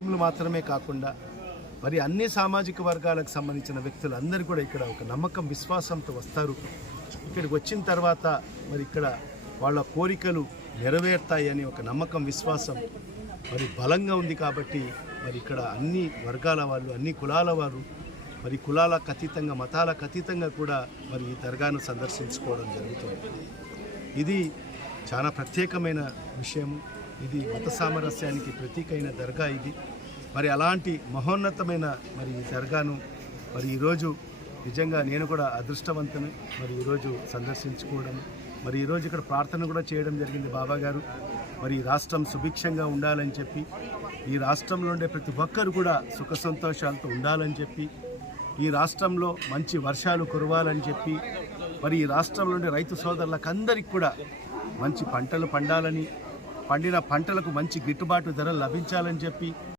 మాత్రమే కాకుండా మరి అన్ని సామాజిక వర్గాలకు సంబంధించిన వ్యక్తులందరూ కూడా ఇక్కడ ఒక నమ్మకం విశ్వాసంతో వస్తారు. ఇక్కడికి వచ్చిన తర్వాత మరి ఇక్కడ వాళ్ళ కోరికలు నెరవేరుతాయని ఒక నమ్మకం విశ్వాసం మరి బలంగా ఉంది. కాబట్టి మరి ఇక్కడ అన్ని వర్గాల వాళ్ళు, అన్ని కులాల వారు, మరి కులాలకు అతీతంగా, మతాలకు అతీతంగా కూడా మరి ఈ దర్గాను సందర్శించుకోవడం జరుగుతుంది. ఇది చాలా ప్రత్యేకమైన విషయము. ఇది మత సామరస్యానికి ప్రతీకైన దర్గా ఇది. మరి అలాంటి మహోన్నతమైన మరి ఈ దర్గాను మరి ఈరోజు నిజంగా నేను కూడా అదృష్టవంతుని మరి ఈరోజు సందర్శించుకోవడం, మరి ఈరోజు ఇక్కడ ప్రార్థన కూడా చేయడం జరిగింది. బాబా గారు మరి ఈ రాష్ట్రం సుభిక్షంగా ఉండాలని చెప్పి, ఈ రాష్ట్రంలో ఉండే ప్రతి ఒక్కరు కూడా సుఖ సంతోషాలతో ఉండాలని చెప్పి, ఈ రాష్ట్రంలో మంచి వర్షాలు కురవాలని చెప్పి, మరి ఈ రాష్ట్రంలో ఉండే రైతు సోదరులకు అందరికీ కూడా మంచి పంటలు పండాలని, పండిన పంటలకు మంచి గిట్టుబాటు ధర లభించాలని చెప్పి